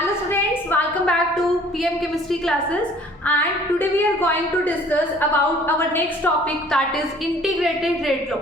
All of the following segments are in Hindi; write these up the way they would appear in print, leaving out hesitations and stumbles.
Hello students, welcome back to PM Chemistry classes, and today we are going to discuss about our next topic, that is integrated rate law.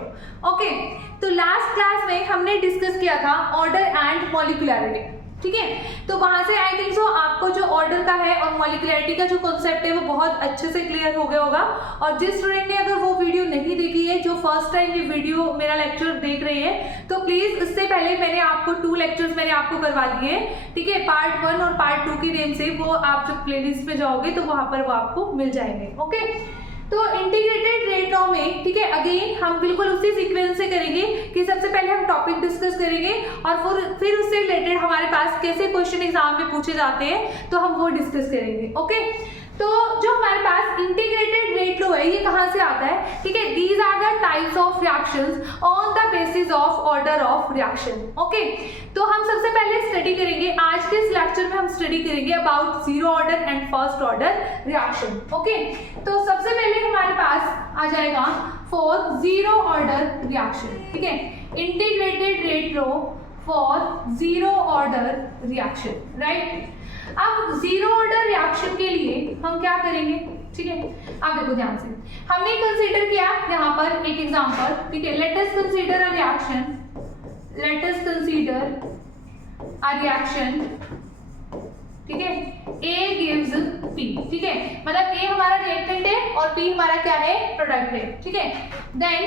Okay, तो लास्ट क्लास में हमने डिस्कस किया था ऑर्डर एंड मॉलिक्यूलरिटी, ठीक है। तो वहां से आई थिंक सो आपको जो ऑर्डर का है और मॉलिक्यूलरिटी का जो कॉन्सेप्ट है वो बहुत अच्छे से क्लियर हो गया होगा। और जिस स्टूडेंट ने अगर वो वीडियो नहीं देखी है, जो फर्स्ट टाइम ये वीडियो मेरा लेक्चर देख रहे हैं, तो प्लीज इससे पहले मैंने आपको 2 लेक्चर्स मैंने आपको करवा दिए हैं, ठीक है। पार्ट 1 और पार्ट 2 के नेम से वो आप जब प्लेलिस्ट में जाओगे तो वहां पर वो आपको मिल जाएंगे। ओके, तो इंटीग्रेटेड रेट लॉ में, ठीक है, अगेन हम बिल्कुल उसी सीक्वेंस से करेंगे कि सबसे पहले हम टॉपिक डिस्कस करेंगे और फिर उससे रिलेटेड हमारे पास कैसे क्वेश्चन एग्जाम में पूछे जाते हैं तो हम वो डिस्कस करेंगे। ओके, तो जो हमारे पास इंटीग्रेटेड रेट लॉ है ये कहाँ से आता है, ठीक है। These are the types of reactions on the basis of order of reaction. Okay, तो हम सबसे पहले स्टडी करेंगे, आज के इस लेक्चर में हम स्टडी करेंगे about zero order and first order reaction. Okay, तो सबसे पहले हमारे पास आ जाएगा फॉर जीरो ऑर्डर रिएक्शन, ठीक है, integrated rate law for zero order reaction, right. अब जीरो ऑर्डर रिएक्शन के लिए हम क्या करेंगे, ठीक है। अब देखो ध्यान से, हमने कंसीडर किया यहाँ पर एक एग्जांपल, ठीक है। Let us consider a reaction, let us consider a reaction, ठीक है। A gives P, ठीक है, मतलब A हमारा रिएक्टेंट है और P हमारा क्या है, प्रोडक्ट है, ठीक है। Then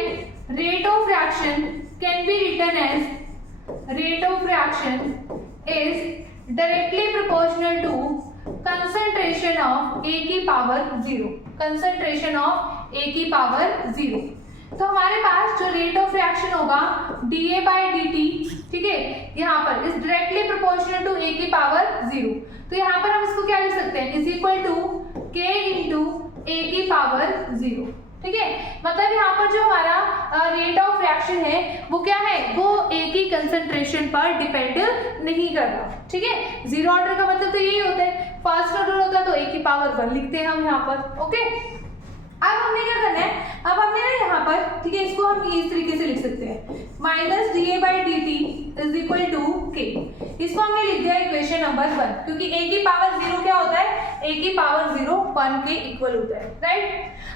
rate of reaction can be written as rate of reaction is directly proportional to concentration of A की पावर 0, concentration of A की पावर 0। तो हमारे पास जो रेट ऑफ रिएक्शन होगा dA/dt, ठीक है, यहाँ पर is directly proportional to A की पावर 0। तो यहाँ पर हम इसको क्या लिख सकते हैं, is equal to K into A की पावर 0, ठीक है। मतलब यहाँ पर जो हमारा रेट ऑफ रिएक्शन है वो क्या है, वो A की कंसंट्रेशन पर डिपेंड नहीं कर रहा, ठीक है। जीरो ऑर्डर का मतलब तो यही होता है, फर्स्ट ऑर्डर होता है तो A की पावर 1 लिखते हैं हम यहाँ पर। ओके, अब हमने क्या करना है, अब हमने ना यहाँ पर, ठीक है, इसको हम इस तरीके से लिख सकते हैं, minus dA/dt is equal to K। इसको हमने लिख दिया इक्वेशन नंबर 1, क्योंकि A की पावर 0 क्या होता है, A की पावर 0 1 के इक्वल होता है, राइट।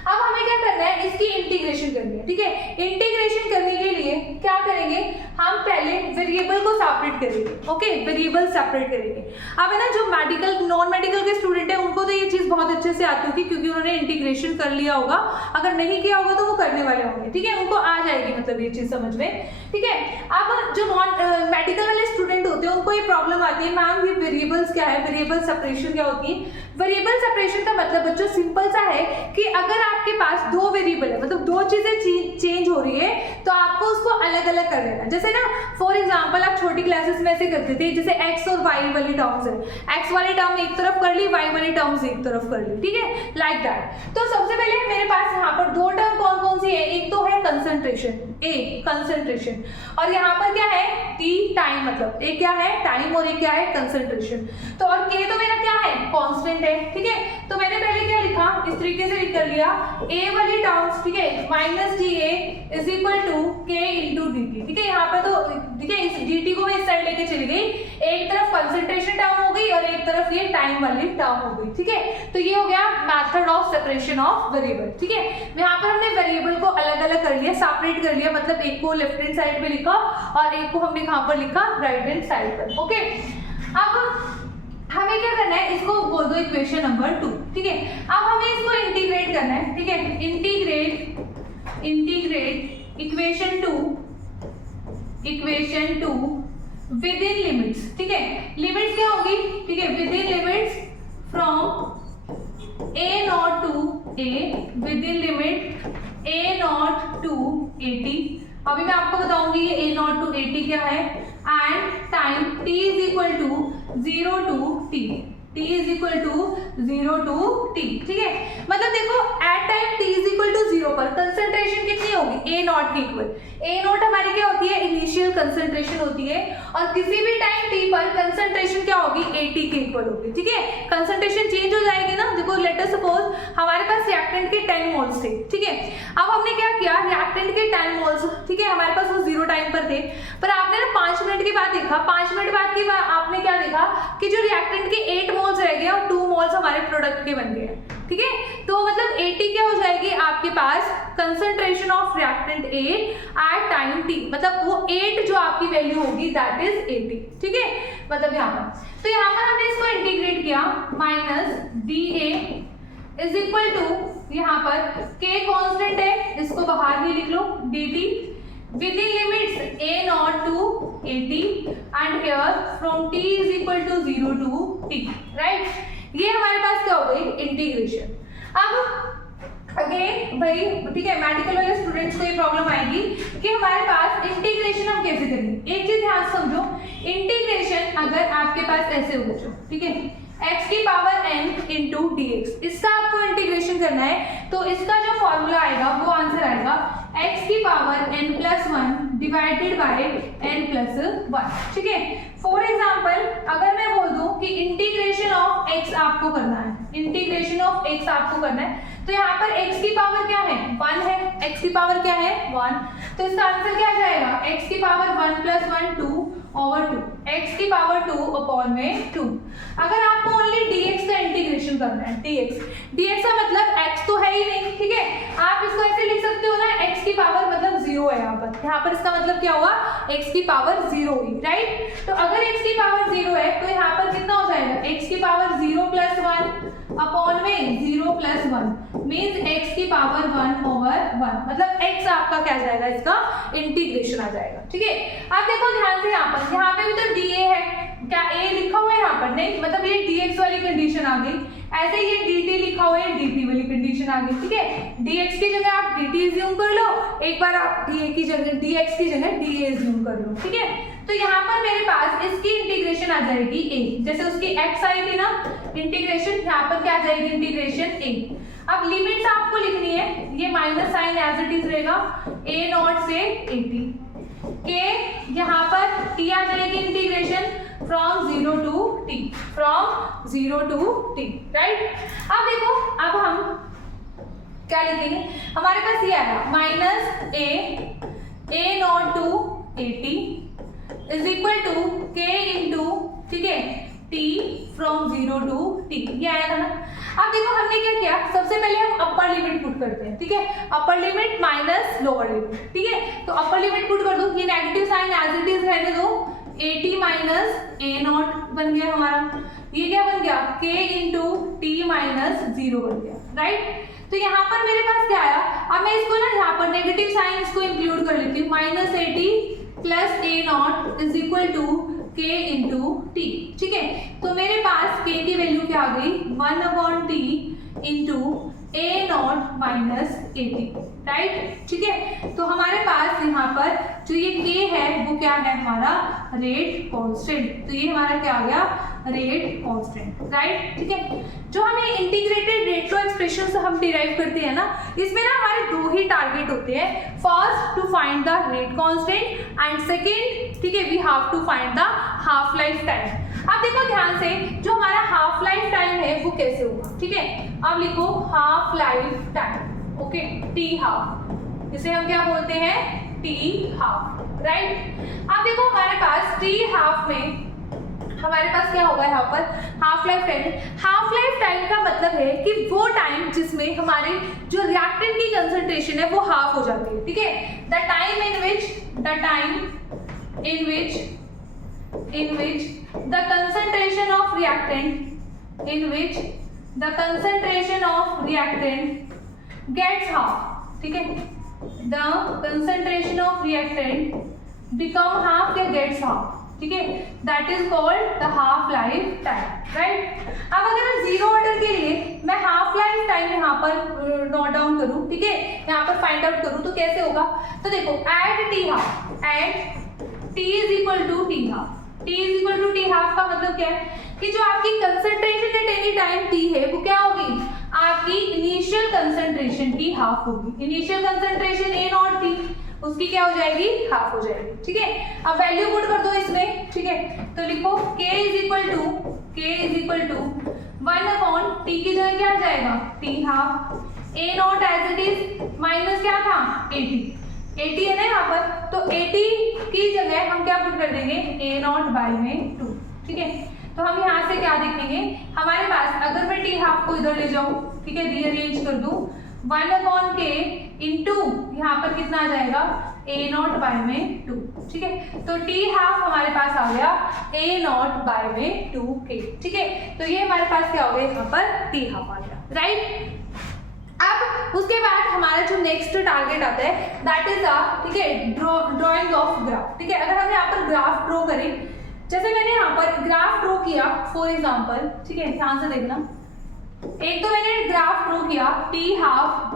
अब हमें क्या करना है, इसकी इंटीग्रेशन करनी है, ठीक है। इंटीग्रेशन करने के लिए क्या करेंगे, हम पहले वेरिएबल को सेपरेट करेंगे। ओके, वेरिएबल सेपरेट करेंगे। अब है ना, जो मेडिकल नॉन मेडिकल के स्टूडेंट है उनको तो ये चीज बहुत अच्छे से आती होगी, क्योंकि उन्होंने इंटीग्रेशन कर लिया होगा। अगर नहीं किया होगा तो वो करने वाले होंगे, ठीक है, उनको आ जाएगी मतलब ये चीज समझ में, ठीक है। अब जो नॉन मेडिकल वाले स्टूडेंट होते हैं उनको ये प्रॉब्लम आती है, मैम ये वेरिएबल्स क्या है, वेरिएबल सेपरेशन क्या होती है। वेरिएबल सेपरेशन का मतलब बच्चों सिंपल सा है कि अगर आपके पास 2 वेरिएबल है, मतलब 2 चीजें चेंज हो रही है, तो आपको उसको अलग अलग कर देना। जैसे ना फॉर एग्जांपल आप छोटी क्लासेस में ऐसे करते थे, जैसे x और y वाली टर्म्स है, x वाली टर्म एक तरफ कर ली, y वाली टर्म्स एक तरफ कर ली, ठीक है, लाइक दैट। तो सबसे पहले मेरे पास यहाँ पर 2 टर्म कौन कौन सी है, एक तो है कंसंट्रेशन, A कंसंट्रेशन, और यहाँ पर क्या है T टाइम, मतलब एक क्या है टाइम और एक क्या है कंसंट्रेशन। तो और K तो मेरा क्या है, कांस्टेंट है, ठीक है। तो मैंने पहले क्या लिखा, इस तरीके से लिख कर लिया, A वाली टर्म्स, ठीक है, minus dA is equal to K into dt, ठीक है। यहाँ पर तो ठीक है, इस dt को मैं इस साइड लेके चली गई, एक तरफ कंसंट्रेशन टर्म हो गई और एक तरफ ये टाइम वाली टर्म हो गई, ठीक है। तो ये हो गया method of separation of variable, ठीक है। यहाँ पर हमने वेरिएबल को अलग अलग कर लिया, सेपरेट कर लिया, मतलब एक को लेफ्ट हैंड साइड पे लिखा और एक को हमने कहाँ पर लिखा, राइट हैंड साइड पर। ओके, अब हमें क्या करना है, इसको बोल दो इक्वेशन नंबर 2, ठीक है। अब हमें इसको इंटीग्रेट करना है, ठीक है, integrate equation 2 within limits, ठीक है। लिमिट्स क्या होगी, ठीक है, within limits from A0 to A, within limit A0 to AT। अभी मैं आपको बताऊंगी ये A0 टू AT क्या है, and time T is equal to 0 to T, t is equal to 0 to t, ठीक है। मतलब देखो at time t is equal to 0 पर कंसंट्रेशन कितनी होगी, a नॉट के इक्वल। a नॉट हमारी क्या होती है, इनिशियल कंसंट्रेशन होती है, और किसी भी टाइम t पर कंसंट्रेशन क्या होगी, at के इक्वल होगी, ठीक है। कंसंट्रेशन चेंज हो जाएगी ना। देखो लेट अस सपोज हमारे पास रिएक्टेंट के 10 मोल्स थे, ठीक है। अब हमने क्या किया, रिएक्टेंट के 10 मोल्स, ठीक है, हमारे पास वो 0 टाइम पर थे, पर आपने ना 5 मिनट के बाद देखा, 5 मिनट बाद की आपने क्या देखा कि जो रिएक्टेंट के 8 मोल्स रह गए और 2 मोल्स हमारे प्रोडक्ट के बन गए, ठीक है। तो मतलब 80 क्या हो जाएगी आपके पास concentration of reactant A at time t, मतलब वो 8 जो आपकी वैल्यू होगी दैट इज 80, ठीक है। मतलब यहाँ पर तो यहाँ पर हमने इसको इंटीग्रेट किया, minus dA is equal to, यहाँ पर k कांस्टेंट है, इसको बाहर ही लिख लो, dt within limits a naught to 80 and here from t is equal to 0 to t, right। ये हमारे पास क्या हो गई, इंटीग्रेशन। अब अगेन भाई ठीक है, मेडिकल वाले स्टूडेंट्स को ये प्रॉब्लम आएगी कि हमारे पास इंटीग्रेशन हम कैसे करेंगे। एक चीज ध्यान समझो, इंटीग्रेशन अगर आपके पास ऐसे हो जो, ठीक है, x की पावर n इंटू dx, इसका आपको इंटीग्रेशन करना है, तो इसका जो फॉर्मूला आएगा वो आंसर आएगा x की power n plus 1 divided by n plus 1, ठीक है। फॉर एग्जाम्पल अगर मैं बोल दूं कि इंटीग्रेशन ऑफ x आपको करना है, इंटीग्रेशन ऑफ x आपको करना है, तो यहाँ पर x की पावर क्या है, 1 है, x की पावर क्या है 1, तो इसका आंसर क्या आ जाएगा, x की पावर 1 प्लस 1 2 ओवर 2, x की पावर 2 अपॉन में 2। अगर आपको ओनली dx का इंटीग्रेशन करना है, dx का मतलब x तो है ही नहीं, ठीक है, आप इसको ऐसे लिख सकते हो ना, x की पावर मतलब 0 है यहाँ पर इसका मतलब क्या हुआ, x की पावर 0 हुई, राइट। तो अगर x की पावर 0 है तो यहाँ पर कितना हो जाएगा, x की पावर 0 प्लस 1 अपॉन में 0 प्लस 1 मीन्स x की पावर 1 ओवर 1, मतलब x आपका क्या जाएगा, इसका इंटीग्रेशन आ जाएगा, ठीक है। अब देखो ध्यान से यहाँ पे भी तो dA है, क्या a लिखा हुआ है यहाँ पर, नहीं, मतलब ये dx वाली कंडीशन आ गई, ऐसे ये dt लिखा हुआ है, dt वाली कंडीशन आ गई, ठीक है। dx की जगह आप dt एज्यूम कर लो, एक बार आप dx की जगह dA एज्यूम कर लो, ठीक है। तो यहाँ पर मेरे पास इसकी इंटीग्रेशन आ जाएगी a, जैसे उसकी x आई थी ना इंटीग्रेशन, यहाँ पर क्या आ जाएगी इंटीग्रेशन a। अब लिमिट्स आपको लिखनी है, ये minus sign as it is रहेगा, a नॉट से 80, k यहाँ पर t आ जाएगी integration from 0 to t, from 0 to t, right. अब देखो अब हम क्या लिखेंगे, हमारे पास ये आया minus a naught to 80 is equal to k into, ठीक है, t फ्रॉम 0 टू t, ये आया था ना। अब देखो हमने क्या किया, सबसे पहले हम अपर लिमिट पुट करते हैं, ठीक है, upper limit minus lower limit, ठीक है। तो अपर लिमिट पुट कर दो, ये negative sign as it is रहने दो, 80 माइनस a नॉट बन गया हमारा, ये क्या बन गया, k इंटू t माइनस 0 बन गया, राइट। तो यहाँ पर मेरे पास क्या आया, अब मैं इसको ना यहाँ पर नेगेटिव साइन इसको इंक्लूड कर लेती हूँ, minus 80 plus a naught is equal to k into t, ठीक है। तो मेरे पास k की वैल्यू क्या आ गई, 1 upon t into a not minus 80, right, ठीक है। तो हमारे पास यहाँ पर जो ये k है वो क्या है, हमारा रेट कांस्टेंट, तो ये हमारा क्या आ गया, रेट कांस्टेंट, राइट, ठीक है। जो हमें इंटीग्रेटेड रेट लो एक्सप्रेशन से हम डिराइव करते हैं ना, इसमें ना हमारे दो ही टारगेट होते हैं, first to find the rate constant and second, ठीक है, we have to find the half life time. अब देखो ध्यान से, जो हमारा हाफ लाइफ टाइम है वो कैसे होगा, ठीक है। अब लिखो half life time, okay, T half, इसे हम क्या बोलते हैं, टी हाफ, राइट। अब देखो हमारे पास टी हाफ में हमारे पास क्या होगा, यहाँ पर half life time. Half life time का मतलब है कि वो टाइम जिसमें हमारे जो रिएक्टेंट की कंसंट्रेशन है वो हाफ हो जाती है, ठीक है। The time in which the concentration of reactant gets half, ठीक है, the concentration of reactant become half या गेट्स हाफ, ठीक है, that is called the half life time, right. अब अगर मैं जीरो ऑर्डर के लिए मैं हाफ लाइफ टाइम यहाँ पर नोट डाउन करूँ, ठीक है, यहाँ पर फाइंड आउट करूँ तो कैसे होगा, तो देखो at t half, at t is equal to t half, t is equal to t half का मतलब क्या है, कि जो आपकी concentration at any time t है वो क्या होगी, आपकी इनिशियल कंसंट्रेशन की हाफ होगी। इनिशियल कंसंट्रेशन ए नॉट थी, उसकी क्या हो जाएगी, हाफ हो जाएगी। ठीक है, अब वैल्यू पुट कर दो इसमें। ठीक है, तो लिखो k is equal to 1 upon t की जगह क्या आ जाएगा, t half, a naught as it is minus क्या था 80 है ना यहाँ पर, तो 80 की जगह हम क्या पुट कर देंगे, ए नॉट बाई में 2। ठीक है, तो हम यहाँ से क्या देखेंगे, हमारे पास अगर मैं टी हाफ को इधर ले जाऊँ, ठीक है, रीअरेंज कर दूँ, 1 अपॉन के इंटू यहाँ पर कितना आ जाएगा, ए नॉट बाय में 2। ठीक है, तो टी हाफ हमारे पास आ गया ए नॉट बाय में 2k। ठीक है, तो ये हमारे पास क्या हो गया, यहाँ पर टी हाफ आ गया, राइट। अब उसके बाद हमारा जो नेक्स्ट टारगेट आता है दैट इज ठीक है, ड्रॉइंग ऑफ ग्राफ। ठीक है, अगर हम यहाँ पर ग्राफ ड्रॉ करें, जैसे मैंने यहाँ पर ग्राफ ड्रॉ किया फॉर एग्जाम्पल, ठीक है, ध्यान से देखना, एक तो मैंने ग्राफ ड्रॉ किया T half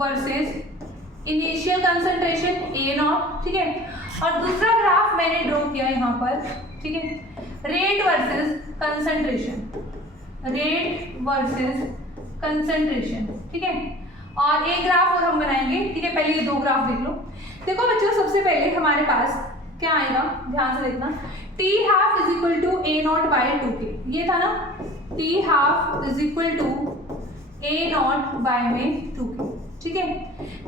versus initial concentration a not. ठीक है, और दूसरा ग्राफ मैंने ड्रॉ किया यहाँ पर, ठीक है, रेट वर्सेस कंसंट्रेशन। ठीक है, और एक ग्राफ और हम बनाएंगे। ठीक है, पहले ये दो ग्राफ देख लो। देखो बच्चों, सबसे पहले हमारे पास क्या आएगा, ध्यान से देखना, t half is equal to a naught by 2k, ये था ना, t half is equal to a naught by में 2k। ठीक है,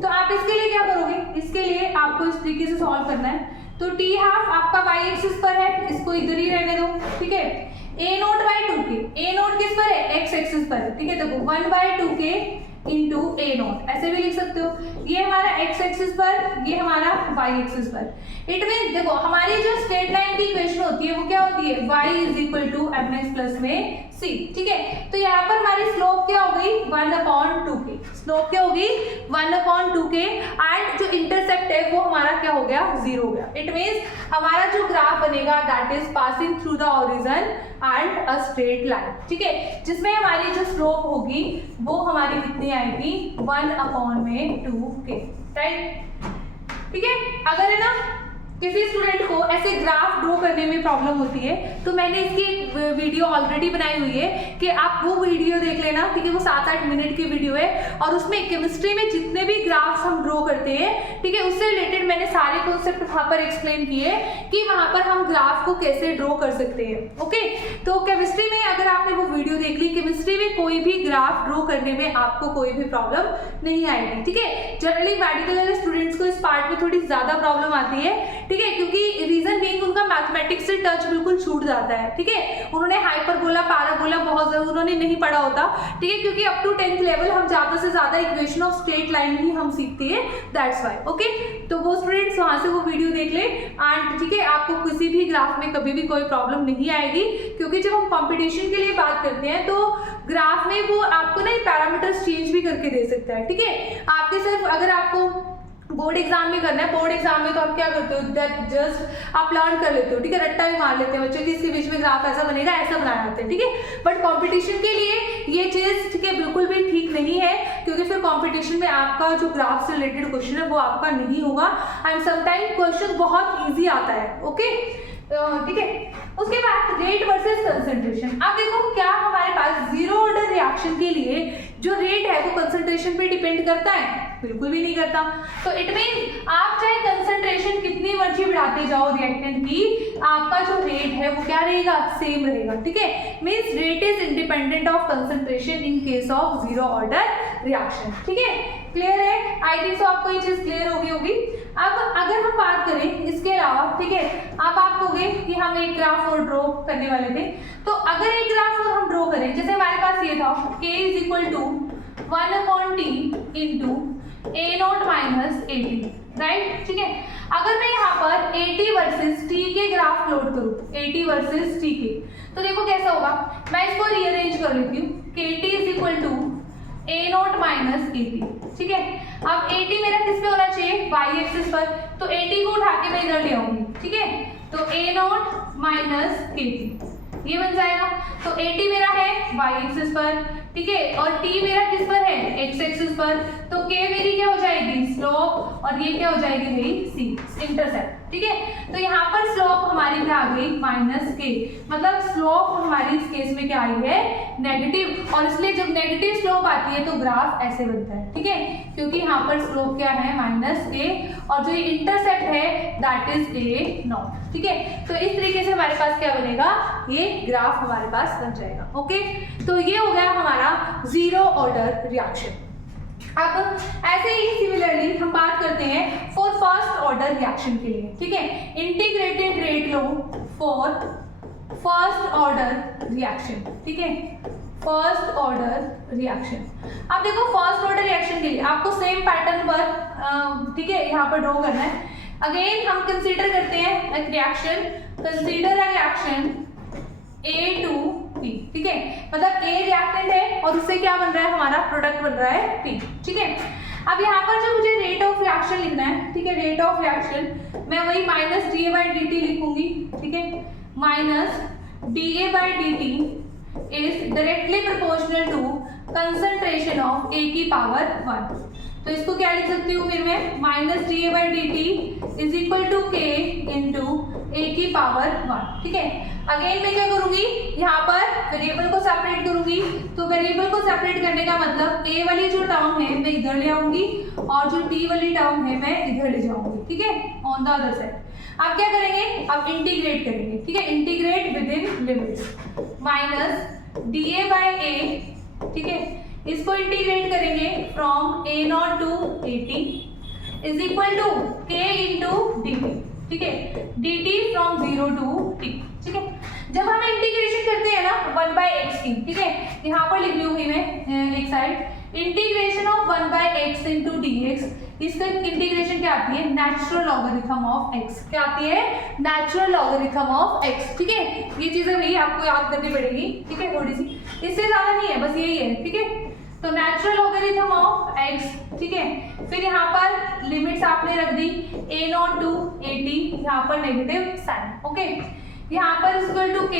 तो आप इसके लिए क्या करोगे, इसके लिए आपको इस तरीके से सॉल्व करना है। तो टी हाफ आपका वाई एक्सिस पर है, इसको इधर ही रहने दो। ठीक है, A naught by 2k, A naught किस पर है, एक्स एक्सिस पर है। ठीक है, देखो 1 bye 2k into a not, ऐसे भी लिख सकते हो, ये हमारा एक्स एक्सिस पर, ये हमारा वाई एक्सिस पर। इट मीन देखो, हमारी जो स्ट्रेट लाइन की इक्वेशन होती है वो क्या होती है, y is equal to m x plus में c। ठीक है, तो यहाँ पर हमारी स्लोप क्या हो गई, 1 अपॉन 2k, स्लोप क्या होगी 1 अपॉन 2k, एंड जो इंटरसेप्ट है वो हमारा क्या हो गया, 0 हो गया। इट मीन्स हमारा जो ग्राफ बनेगा that is passing through the origin and a straight line. ठीक है, जिसमें हमारी जो स्लोप होगी वो हमारी कितनी आएगी, 1 अपॉन में 2k, राइट। ठीक है, अगर है ना किसी स्टूडेंट को ऐसे ग्राफ ड्रॉ करने में प्रॉब्लम होती है तो मैंने इसकी एक वीडियो ऑलरेडी बनाई हुई है कि आप वो वीडियो देख लेना। ठीक है, वो 7-8 मिनट की वीडियो है और उसमें केमिस्ट्री में जितने भी ग्राफ्स हम ड्रॉ करते हैं, ठीक है, उससे रिलेटेड मैंने सारे कॉन्सेप्ट वहाँ पर एक्सप्लेन किए कि वहाँ पर हम ग्राफ को कैसे ड्रॉ कर सकते हैं। ओके, तो केमिस्ट्री में अगर आपने वो वीडियो देख ली, केमिस्ट्री में कोई भी ग्राफ ड्रॉ करने में आपको कोई भी प्रॉब्लम नहीं आएगी। ठीक है, जनरली मेडिकल वाले स्टूडेंट्स को इस पार्ट में थोड़ी ज्यादा प्रॉब्लम आती है। ठीक है, क्योंकि रीजन बीइंग उनका मैथमेटिक्स से टच बिल्कुल छूट जाता है। ठीक है, उन्होंने हाइपरबोला पैराबोला बहुत ज्यादा उन्होंने नहीं पढ़ा होता। ठीक है, क्योंकि अप टू 10th लेवल हम ज्यादा से ज्यादा इक्वेशन ऑफ स्ट्रेट लाइन ही हम सीखते हैं, दैट्स व्हाई। ओके, तो वो स्टूडेंट्स वहां से वो वीडियो देख ले एंड ठीक है, आपको किसी भी ग्राफ में कभी भी कोई प्रॉब्लम नहीं आएगी, क्योंकि जब हम कंपटीशन के लिए बात करते हैं तो ग्राफ में वो आपको ना पैरामीटर्स चेंज भी करके दे सकता है। ठीक है, आपके सिर्फ अगर आपको बोर्ड एग्जाम में करना है, बोर्ड एग्जाम में तो आप क्या करते हो, जस्ट आप लर्न कर लेते हो। ठीक है, रट्टा भी मार लेते हैं बच्चों की, इसके बीच में ग्राफ ऐसा बनेगा, ऐसा बनाया जाता है। ठीक है, बट कंपटीशन के लिए ये चीज ठीक है बिल्कुल भी ठीक नहीं है, क्योंकि फिर कंपटीशन में आपका जो ग्राफ से रिलेटेड क्वेश्चन है वो आपका नहीं होगा एंड समटाइम क्वेश्चन बहुत ईजी आता है। ओके, ठीक है, उसके बाद रेट वर्सेस कंसंट्रेशन। अब देखो क्या हमारे पास जीरो ऑर्डर रिएक्शन के लिए जो रेट है वो कंसंट्रेशन पे डिपेंड करता है, बिल्कुल भी नहीं करता। तो इट मीन आप चाहे कंसंट्रेशन कितनी मर्जी बढ़ाते जाओ रिएक्टेंट की, आपका जो रेट है वो क्या रहेगा, सेम रहेगा। ठीक है, means rate is independent of concentration in case of zero order reaction. ठीक है, क्लियर है, आई थिंक सो आपको ये चीज क्लियर होगी। अब अगर हम बात करें इसके अलावा, ठीक है, अब आप कहोगे कि हम एक ग्राफ और ड्रॉ करने वाले थे, तो अगर एक ग्राफ और हम ड्रॉ करें, जैसे हमारे पास ये था k is equal to 1 upon t into a naught minus 80, right. ठीक है, अगर मैं यहाँ पर 80 वर्सेस t के ग्राफ प्लॉट करूँ, 80 वर्सेस t के, तो देखो कैसा होगा, मैं इसको रीअरेंज कर लेती हूँ, kt is equal to a naught minus 80। ठीक है, अब 80 मेरा किस पे होना चाहिए, y एक्सिस पर, तो 80 को उठा के मैं इधर ले आऊंगी। ठीक है, तो ए नॉट माइनस 80 ये बन जाएगा। तो 80 मेरा है y एक्सिस पर, ठीक है, और t मेरा किस पर है, x एक्सिस पर, तो k मेरी क्या हो जाएगी, स्लोप, और ये क्या हो जाएगी मेरी c, इंटरसेप्ट। ठीक है, तो यहाँ पर स्लोप हमारी क्या आ गई, -k, मतलब स्लोप हमारी इस केस में क्या आई है, नेगेटिव, और इसलिए जब नेगेटिव स्लोप आती है तो ग्राफ ऐसे बनता है। ठीक है, क्योंकि यहाँ पर स्लोप क्या है, -k, और जो इंटरसेप्ट है दैट इज a0। ठीक है, तो इस तरीके से हमारे पास क्या बनेगा, ये ग्राफ हमारे पास बन जाएगा। ओके, तो ये हो गया हमारा जीरो ऑर्डर रिएक्शन। अब ऐसे ही सिमिलरली हम बात करते हैं फॉर फर्स्ट ऑर्डर रिएक्शन के लिए। ठीक है, integrated rate law for first order reaction. ठीक है, फर्स्ट ऑर्डर रिएक्शन। अब देखो फर्स्ट ऑर्डर रिएक्शन के लिए आपको सेम पैटर्न पर ठीक है यहाँ पर ड्रॉ करना है। अगेन हम कंसीडर करते हैं एक reaction, consider a reaction A to P। ठीक है, मतलब A रिएक्टेंट है और उससे क्या बन रहा है, हमारा प्रोडक्ट बन रहा है P। ठीक है, अब यहाँ पर जो मुझे रेट ऑफ रिएक्शन लिखना है, ठीक है, रेट ऑफ रिएक्शन मैं वही -dA/dt लिखूंगी। ठीक है, -dA/dt is directly proportional to concentration of A की पावर 1। तो इसको क्या लिख सकती हूँ फिर मैं, -dA/dt is equal to k into A की पावर 1। ठीक है, अगेन मैं क्या करूंगी, यहाँ पर वेरिएबल को सेपरेट करूंगी, तो वेरिएबल को सेपरेट करने का मतलब A वाली जो टर्म है मैं इधर ले आऊंगी और जो T वाली टर्म है मैं इधर ले जाऊंगी। ठीक है, ऑन द अदर साइड। अब क्या करेंगे, अब इंटीग्रेट करेंगे। ठीक है, integrate with in limits, -dA/A। ठीक है, इसको इंटीग्रेट करेंगे from A0 to AT is equal to k into dt। ठीक है, dt फ्रॉम 0 टू t। ठीक है, जब हम इंटीग्रेशन करते हैं ना 1/x की, ठीक है, यहाँ पर लिख लूंगी मैं एक side, integration of 1/x into dx, इसका इंटीग्रेशन क्या आती है, नेचुरल लॉगरिथम ऑफ x। क्या आती है, नेचुरल लॉगरिथम ऑफ x। ठीक है, ये चीजें भी आपको याद करनी पड़ेगी। ठीक है, थोड़ी सी, इससे ज्यादा नहीं है, बस यही है। ठीक है, तो नेचुरल लॉगरिथम ऑफ x। ठीक है, फिर यहाँ पर लिमिट्स आपने रख दी A0 टू AT, यहाँ पर नेगेटिव साइन। ओके, यहाँ पर इक्वल टू k,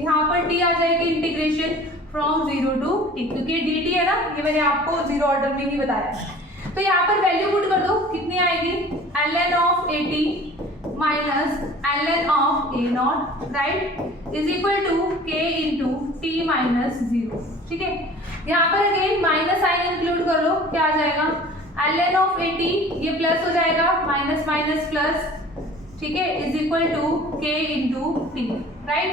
यहाँ पर t आ जाएगी इंटीग्रेशन फ्रॉम 0 टू t, क्योंकि dt है ना, ये मैंने आपको जीरो ऑर्डर में ही बताया। तो यहाँ पर वैल्यू पुट कर दो, कितनी आएगी, ln of AT minus ln of A0, right, is equal to k into t minus 0। ठीक है, यहाँ पर अगेन माइनस साइन इंक्लूड कर लो, क्या आ जाएगा, ln ऑफ AT, ये प्लस हो जाएगा, माइनस माइनस प्लस। ठीक है, is equal to k into t, right.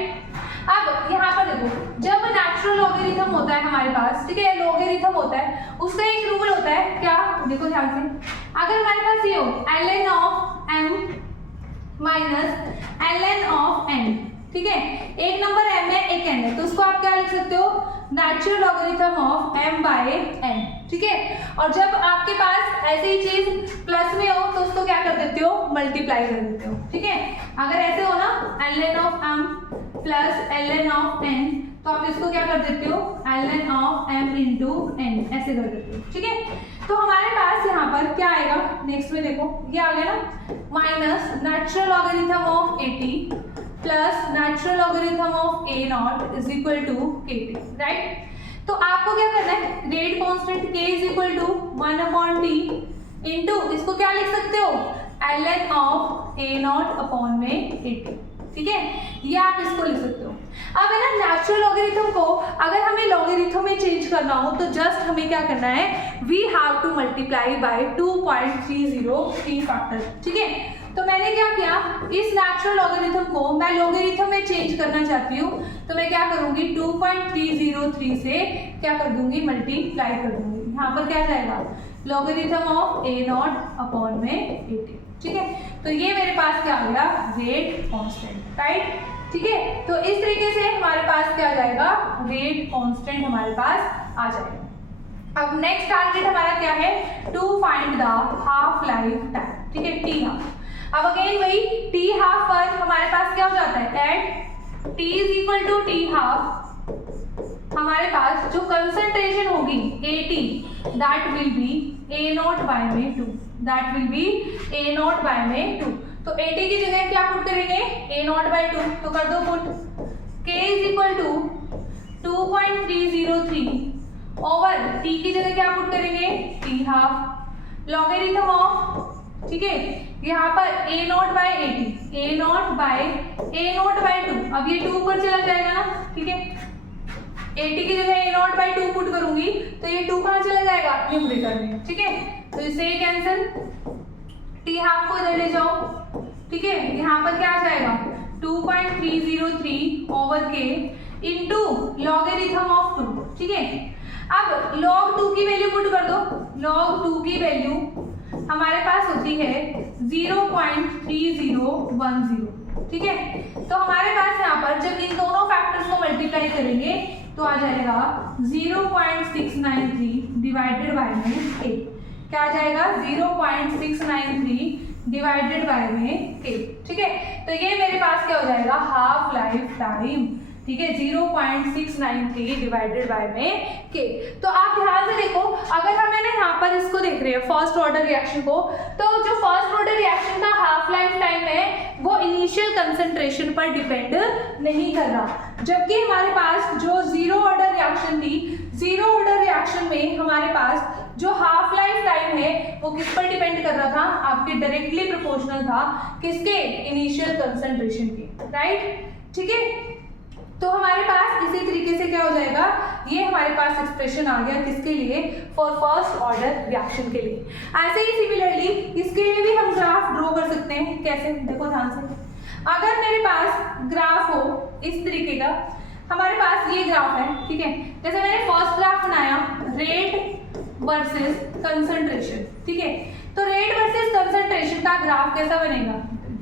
अब यहाँ पर देखो, जब नेचुरल लॉगरिथम होता है हमारे पास, ठीक है, लॉगरिथम होता है, उसका एक रूल होता है, क्या, देखो ध्यान से, अगर हमारे पास ये हो ln of m minus ln of n, ठीक है, एक नंबर m है, एक n है, तो उसको आप क्या लिख सकते हो, नेचुरल लॉगरिथम ऑफ m/n। ठीक है, और जब आपके पास ऐसी ही चीज प्लस में हो तो उसको क्या कर देते हो, मल्टीप्लाई कर देते हो। ठीक है, अगर ऐसे हो ना, ln of m plus ln of n, तो आप इसको क्या कर देते हो, ln of m into n, ऐसे कर देते हो। ठीक है, तो हमारे पास यहाँ पर क्या आएगा, नेक्स्ट में देखो, ये आ गया ना, minus natural logarithm of AT plus natural logarithm of A0 is equal to KT, right. तो आपको क्या करना है, rate constant k is equal to 1/t into, इसको क्या लिख सकते हो, ln ऑफ A0 अपॉन में AT। ठीक है, ये आप इसको लिख सकते हो। अब है ना, नेचुरल लॉगरिथम को अगर हमें लॉगरिथम में चेंज करना हो तो जस्ट हमें क्या करना है, we have to multiply by 2.303 factor. ठीक है, तो मैंने क्या किया, इस नेचुरल लॉगरिथम को मैं लॉगरिथम में चेंज करना चाहती हूँ, तो मैं क्या करूंगी, 2.303 से क्या कर दूंगी, मल्टीप्लाई कर दूंगी। यहाँ पर क्या जाएगा, लॉगरिथम ऑफ A0 अपॉन में AT। ठीक है, तो ये मेरे पास क्या आ गया, रेट कांस्टेंट, राइट। ठीक है, तो इस तरीके से हमारे पास क्या आ जाएगा, रेट कांस्टेंट हमारे पास आ जाएगा। अब नेक्स्ट टारगेट हमारा क्या है, to find the half life time. ठीक है, टी हाफ। अब अगेन वही टी हाफ पर हमारे पास क्या हो जाता है, at t is equal to t half, हमारे पास जो कंसंट्रेशन होगी AT, that will be A0 by में 2, that will be A0 by में 2। तो AT की जगह क्या पुट करेंगे, A0 बाय 2, तो कर दो put, K is equal to 2.303 over t की जगह क्या पुट करेंगे, टी हाफ लॉगरिथम ऑफ, ठीक है, यहाँ पर a naught by A t, a naught by 2, अब ये 2 ऊपर चला जाएगा ना, ठीक है, ए टी की जगह a नॉट बाय 2 पुट करूंगी तो ये 2 कहाँ चला जाएगा, न्यूमरेटर में, ठीक है, तो इससे कैंसिल, टी हाफ को इधर ले जाओ, ठीक है, यहाँ पर क्या आ जाएगा 2.303 ओवर के इंटू लॉगरिथम ऑफ 2, ठीक है। अब log 2 की वैल्यू पुट कर दो, log 2 की वैल्यू हमारे पास होती है 0.3010, ठीक है, तो हमारे पास यहाँ पर जब इन दोनों फैक्टर्स को मल्टीप्लाई करेंगे तो आ जाएगा 0.693 डिवाइडेड बाय में k, क्या आ जाएगा 0.693 डिवाइडेड बाय में k, ठीक है, तो ये मेरे पास क्या हो जाएगा हाफ लाइफ टाइम, ठीक है, 0.693 डिवाइडेड बाय में k। तो आप ध्यान से देखो, अगर हम ना यहाँ पर इसको देख रहे हैं फर्स्ट ऑर्डर रिएक्शन को, तो जो फर्स्ट ऑर्डर रिएक्शन का हाफ लाइफ टाइम है वो इनिशियल कंसंट्रेशन पर डिपेंड नहीं कर रहा, जबकि हमारे पास जो जीरो ऑर्डर रिएक्शन थी, जीरो ऑर्डर रिएक्शन में हमारे पास जो हाफ लाइफ टाइम है वो किस पर डिपेंड कर रहा था, आपके डायरेक्टली प्रोपोर्शनल था किसके, इनिशियल कंसंट्रेशन के, राइट, ठीक है। तो हमारे पास इसी तरीके से क्या हो जाएगा, ये हमारे पास एक्सप्रेशन आ गया किसके लिए, फॉर फर्स्ट ऑर्डर रिएक्शन के लिए। ऐसे ही सिमिलरली इसके लिए भी हम ग्राफ ड्रॉ कर सकते हैं, कैसे, देखो ध्यान से, अगर मेरे पास ग्राफ हो इस तरीके का, हमारे पास ये ग्राफ है, ठीक है, जैसे मैंने फर्स्ट ग्राफ बनाया रेट वर्सेस कंसंट्रेशन, ठीक है, तो रेट वर्सेस कंसंट्रेशन का ग्राफ कैसा बनेगा,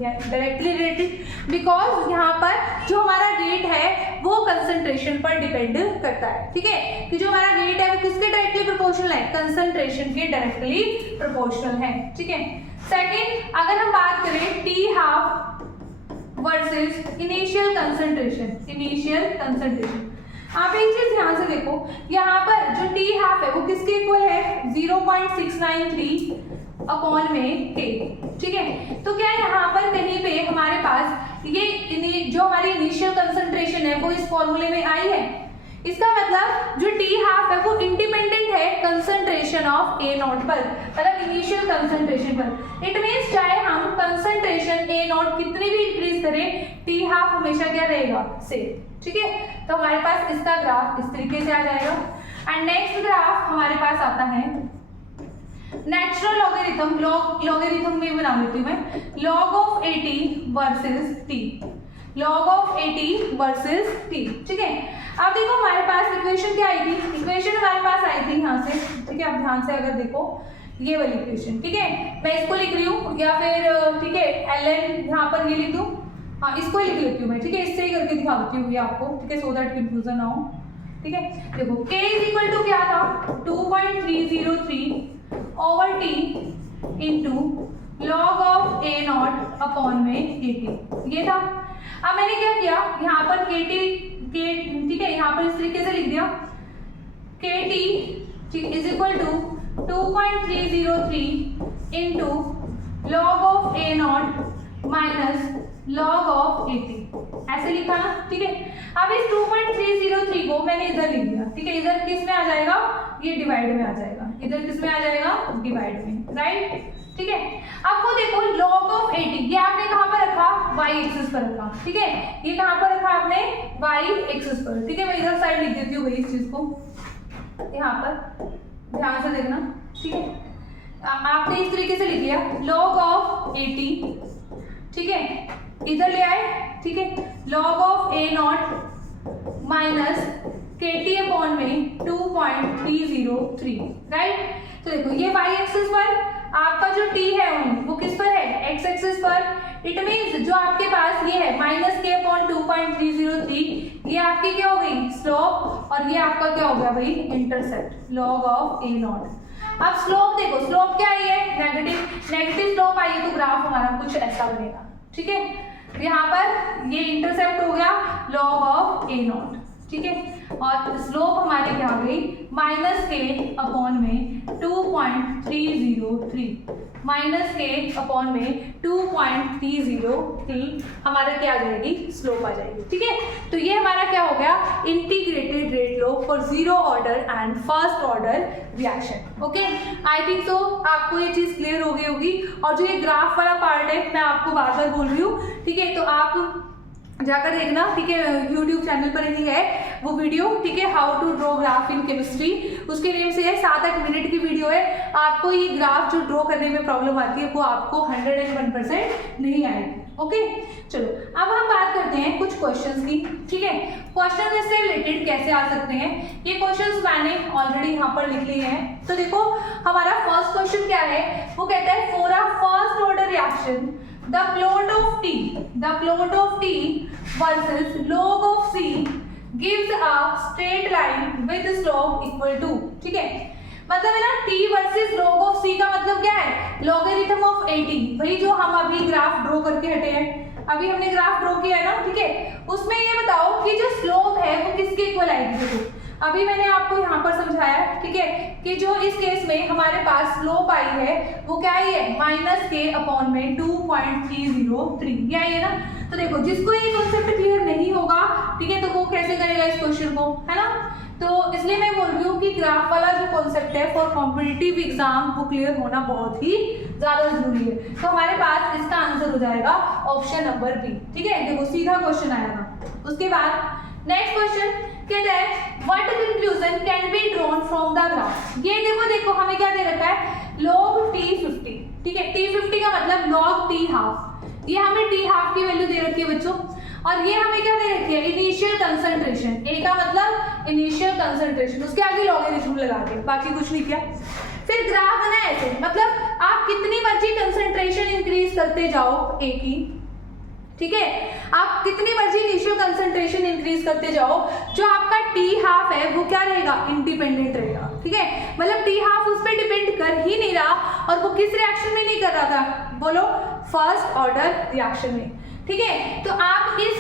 डायरेक्टली रिलेटेड, बिकॉज यहाँ पर जो हमारा रेट है वो कंसंट्रेशन पर डिपेंड करता है, ठीक है, कि जो हमारा रेट है वो किसके डायरेक्टली प्रोपोर्शनल है, कंसंट्रेशन के डायरेक्टली प्रोपोर्शनल है, ठीक है। सेकंड, अगर हम बात करें T half versus initial concentration, आप एक चीज ध्यान से देखो, यहाँ पर जो टी हाफ है वो किसके इक्वल है, 0.693 अपॉन में k, ठीक है, तो क्या यहाँ पर कहीं पे हमारे पास ये जो हमारी इनिशियल कंसंट्रेशन है वो इस फॉर्मूले में आई है, इसका मतलब जो टी हाफ है वो इंडिपेंडेंट है कंसंट्रेशन ऑफ ए नॉट पर, मतलब इनिशियल कंसंट्रेशन पर। इट मींस चाहे हम कंसंट्रेशन ए नॉट कितनी भी इंक्रीज करें, टी हाफ हमेशा क्या रहेगा, सेम, ठीक है, तो हमारे पास इसका ग्राफ इस तरीके से आ जाएगा। एंड नेक्स्ट ग्राफ हमारे पास आता है नेचुरल लॉगरिथम, लॉगरिथम में बना देती हूँ मैं, log of 80 versus t, log of 80 versus t, ठीक है। अब देखो हमारे पास इक्वेशन क्या आई थी, इक्वेशन हमारे पास आई थी यहाँ से, ठीक है, आप ध्यान से अगर देखो ये वाली इक्वेशन, ठीक है, मैं इसको लिख रही हूँ या फिर ठीक है ln यहाँ पर ये लिख दूँ, हाँ इसको ही लिख लेती हूँ मैं, ठीक है, इससे ही करके दिखा देती हूँ ये आपको, ठीक है, सो दैट कंफ्यूजन ना हो, ठीक है। देखो k इज इक्वल टू क्या था, 2.303 over T into log of A not upon में ए टी, ये था। अब मैंने क्या किया, यहाँ पर के टी, ठीक है, यहाँ पर इस तरीके से लिख दिया k t is equal to 2.303 into log of A naught minus log of A t, ऐसे लिखा ना, ठीक है। अब इस 2.303 को मैंने इधर लिख दिया, ठीक है, इधर किस में आ जाएगा, ये डिवाइड में आ जाएगा, इधर किस में आ जाएगा, डिवाइड में, राइट, ठीक है। अब वो देखो log ऑफ 80, ये आपने कहाँ पर रखा, y एक्सिस पर रखा, ठीक है, ये कहाँ पर रखा आपने, y एक्सिस पर, ठीक है, मैं इधर साइड लिख देती हूँ भाई इस चीज को, यहाँ पर ध्यान से देखना, ठीक है, आपने इस तरीके से लिख लिया log ऑफ 80, ठीक है, इधर ले आए, ठीक है, log of a not minus kt upon में 2.303, राइट। तो देखो ये y एक्सिस पर आपका जो t है वो किस पर है, x एक्सिस पर। इट मींस जो आपके पास ये है माइनस k अपॉन 2.303, ये आपकी क्या हो गई, स्लोप, और ये आपका क्या हो गया भाई, intercept, log of a not. अब स्लोप देखो, स्लोप क्या आई है, नेगेटिव स्लोप आई है, तो ग्राफ हमारा कुछ ऐसा बनेगा, ठीक है। यहाँ पर ये इंटरसेप्ट हो गया log ऑफ a नॉट, ठीक है, और स्लोप हमारी क्या आ गई, माइनस के अपॉन में 2.303, माइनस के अपॉन में 2.303 हमारा क्या आ जाएगी, स्लोप आ जाएगी, ठीक है। तो ये हमारा क्या हो गया, integrated rate law for zero order and first order reaction. Okay, I think so आपको ये चीज क्लियर हो गई होगी। और जो ये ग्राफ वाला पार्ट है मैं आपको बार बार बोल रही हूँ, ठीक है, तो आप जाकर देखना, ठीक है, YouTube चैनल पर ही है वो वीडियो, ठीक है, how to draw graph in chemistry, उसके नेम से है, 7-8 मिनट की वीडियो है। आपको ये ग्राफ जो ड्रॉ करने में प्रॉब्लम आती है वो आपको 101% नहीं आएगी। ओके, चलो अब हम बात करते हैं कुछ क्वेश्चंस की, ठीक है। क्वेश्चन इससे रिलेटेड कैसे आ सकते हैं, ये क्वेश्चंस मैंने ऑलरेडी यहाँ पर लिख लिए हैं। तो देखो हमारा फर्स्ट क्वेश्चन क्या है, वो कहता है for a first order reaction the plot of t versus log of c gives a straight line with slope equal to, ठीक है, मतलब है ना t versus log of c का मतलब क्या है, लॉगरिथम ऑफ 80, वही जो हम अभी ग्राफ ड्रॉ करके हटे हैं, अभी हमने ग्राफ ड्रॉ किया है ना, ठीक है। उसमें ये बताओ कि जो स्लोप है वो किसके इक्वल आएगी। देखो अभी मैंने आपको यहाँ पर समझाया, ठीक है, कि जो इस केस में हमारे पास स्लोप आई है वो क्या आई है, -k/2.303, ये आई है ना। तो देखो जिसको ये कॉन्सेप्ट क्लियर नहीं होगा, ठीक है, तो वो कैसे करेगा इस क्वेश्चन को, है ना। तो इसलिए मैं बोल रही हूँ कि ग्राफ वाला जो कॉन्सेप्ट है फॉर कॉम्पिटिटिव एग्जाम वो क्लियर होना बहुत ही ज्यादा जरूरी है। तो हमारे पास इसका आंसर हो जाएगा ऑप्शन नंबर बी, ठीक है। देखो सीधा क्वेश्चन आएगा। उसके बाद नेक्स्ट क्वेश्चन कहता है what conclusion can be drawn from the graph. ये देखो हमें क्या दे रखा है, log t50, ठीक है, t50 का मतलब log t हाफ, ये हमें t हाफ की वैल्यू दे रखी है बच्चों। और ये हमें क्या दे रखी है, इनिशियल कंसंट्रेशन, a का मतलब इनिशियल कंसंट्रेशन, उसके आगे लॉगरिथम लगा के, बाकी कुछ नहीं किया। फिर ग्राफ बना ऐसे, मतलब आप कितनी मर्जी कंसंट्रेशन इंक्रीज करते जाओ a की, ठीक है, आप कितनी मर्जी इनिशियल कंसंट्रेशन इंक्रीज करते जाओ, जो आपका टी हाफ है वो क्या रहेगा, इंडिपेंडेंट रहेगा, ठीक है। मतलब टी हाफ उस पर डिपेंड कर ही नहीं रहा, और वो किस रिएक्शन में नहीं कर रहा था, बोलो, फर्स्ट ऑर्डर रिएक्शन में, ठीक है। तो आप इस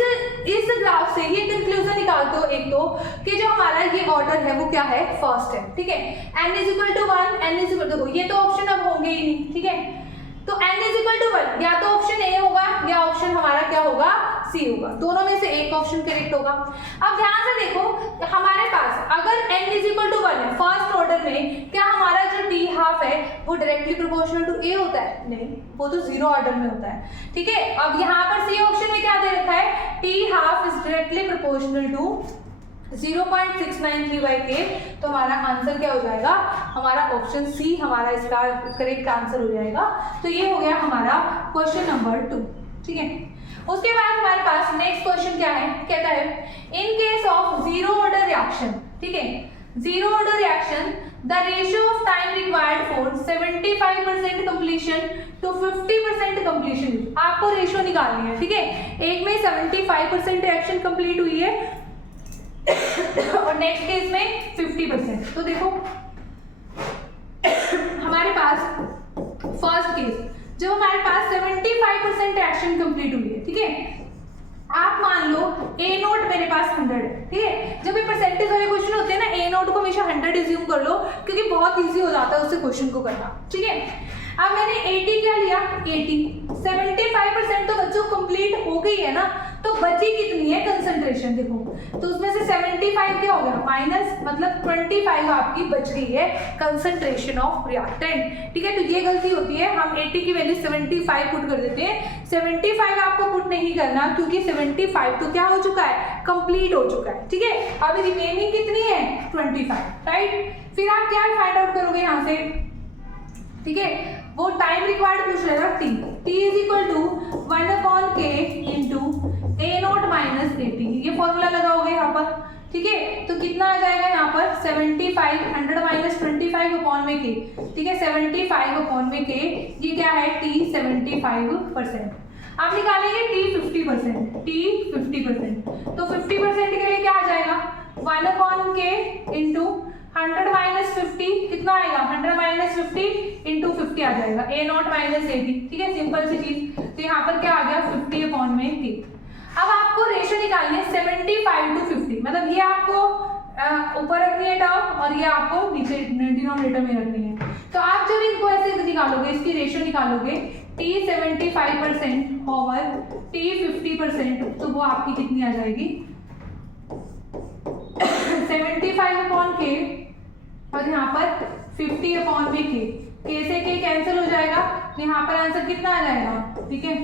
ग्राफ से ये कंक्लूजन निकालते हो एक तो कि जो हमारा ये ऑर्डर है वो क्या है, फर्स्ट है, ठीक है। n = 1, n = देखो ये तो ऑप्शन अब होंगे ही नहीं, ठीक है। तो n = 1, या तो ऑप्शन ए होगा या ऑप्शन हमारा क्या होगा, सी होगा, दोनों में से एक ऑप्शन करेक्ट होगा। अब ध्यान से देखो हमारे पास अगर n = 1 है फर्स्ट ऑर्डर में, क्या हमारा जो t हाफ है वो डायरेक्टली प्रोपोर्शनल टू a होता है, नहीं, वो तो जीरो ऑर्डर में होता है, ठीक है। अब यहाँ पर सी ऑप्शन में क्या दे रखा है, t half is directly proportional to 0.693/k, तो हमारा आंसर क्या हो जाएगा, हमारा ऑप्शन सी हमारा इसका करेक्ट आंसर हो जाएगा। तो ये हो गया हमारा क्वेश्चन नंबर 2, ठीक है। उसके बाद हमारे पास नेक्स्ट क्वेश्चन क्या है, कहता है in case of zero order reaction, ठीक है, zero order reaction the ratio of time required for 75% completion to 50% completion, आपको रेशियो निकालनी है, ठीक है। एक में 75% रिएक्शन कंप्लीट हुई है और नेक्स्ट केस में 50%। तो देखो हमारे पास फर्स्ट केस जब हमारे पास 75% रिएक्शन कंप्लीट हुई है, ठीक है, आप मान लो ए नोट मेरे पास 100 है, ठीक है। जब ये परसेंटेज वाले क्वेश्चन होते हैं ना, ए नोट को हमेशा 100 एज्यूम कर लो, क्योंकि बहुत इजी हो जाता है उससे क्वेश्चन को करना, ठीक है। अब मैंने 80 क्या लिया, 80, 75% तो बच्चों कंप्लीट हो गई है ना, तो बची कितनी है कंसंट्रेशन, देखो तो उसमें से 75 क्या हो गया, माइनस, मतलब 25 आपकी बच गई है कंसंट्रेशन ऑफ रिएक्टेंट, ठीक है। तो ये गलती होती है, हम 80 की वैल्यू 75 पुट कर देते हैं, 75 आपको पुट नहीं करना, क्योंकि 75 तो क्या हो चुका है, कंप्लीट हो चुका है, ठीक है। अब रिमेनिंग कितनी है, 25, राइट। फिर आप क्या फाइंड आउट करोगे यहाँ से, ठीक है, वो टाइम रिक्वायर्ड पूछ रहे हैं, t = 1/k × a0 - 80, ये फॉर्मूला लगाओगे यहाँ पर, ठीक है। तो कितना आ जाएगा यहाँ पर 75, 100 - 25/k, ठीक है, 75/k, ये क्या है t 75%। आप निकालेंगे t 50%, तो 50% के लिए क्या आ जाएगा, 1/k × 100 - 50 कितना आएगा, 100 - 50 × 50 आ जाएगा, a0 - 80, ठीक है, सिंपल सी चीज। तो यहाँ पर क्या आ गया, 50/k। अब आपको रेशियो निकालनी है 75 to 50, मतलब ये आपको ऊपर रखनी है टर्म और ये आपको नीचे डिनोमिनेटर में रखनी है। तो आप जब इनको ऐसे निकालोगे, इसकी रेशियो निकालोगे, t 75% ओवर t 50%, तो वो आपकी कितनी आ जाएगी, और यहाँ पर 50/k, k से k कैंसिल हो जाएगा, तो यहाँ पर आंसर कितना आ जाएगा, ठीक है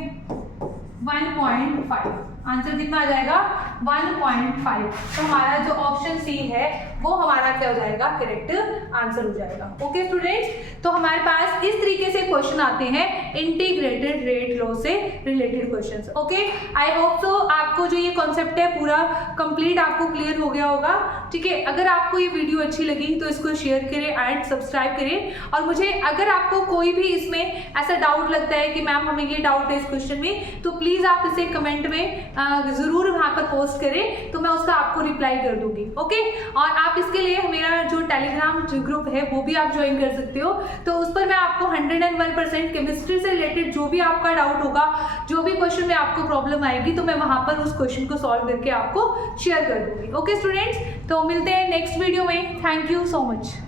1.5। आंसर कितना आ जाएगा 1.5। तो हमारा जो ऑप्शन सी है वो हमारा क्या हो जाएगा, करेक्ट आंसर हो जाएगा। ओके स्टूडेंट्स, तो हमारे पास इस तरीके से क्वेश्चन आते हैं इंटीग्रेटेड रेट लॉ से related questions. Okay, I hope so आपको जो ये कॉन्सेप्ट है पूरा कंप्लीट आपको क्लियर हो गया होगा। ठीक है, अगर आपको ये वीडियो अच्छी लगी तो इसको शेयर करें एंड सब्सक्राइब करें। और मुझे अगर आपको कोई भी इसमें ऐसा डाउट लगता है कि मैम हमें ये डाउट है इस क्वेश्चन में, तो प्लीज आप इसे कमेंट में जरूर वहां पर पोस्ट करें, तो मैं उसका आपको रिप्लाई कर दूंगी। ओके, और आप इसके लिए मेरा जो टेलीग्राम ग्रुप है वो भी आप ज्वाइन कर सकते हो। तो उस पर मैं आपको 101% केमिस्ट्री से रिलेटेड जो भी आपका डाउट होगा, जो भी क्वेश्चन में आपको प्रॉब्लम आएगी, तो मैं वहां पर उस क्वेश्चन को सॉल्व करके आपको शेयर कर दूंगी। ओके स्टूडेंट्स, तो मिलते हैं नेक्स्ट वीडियो में। Thank you so much.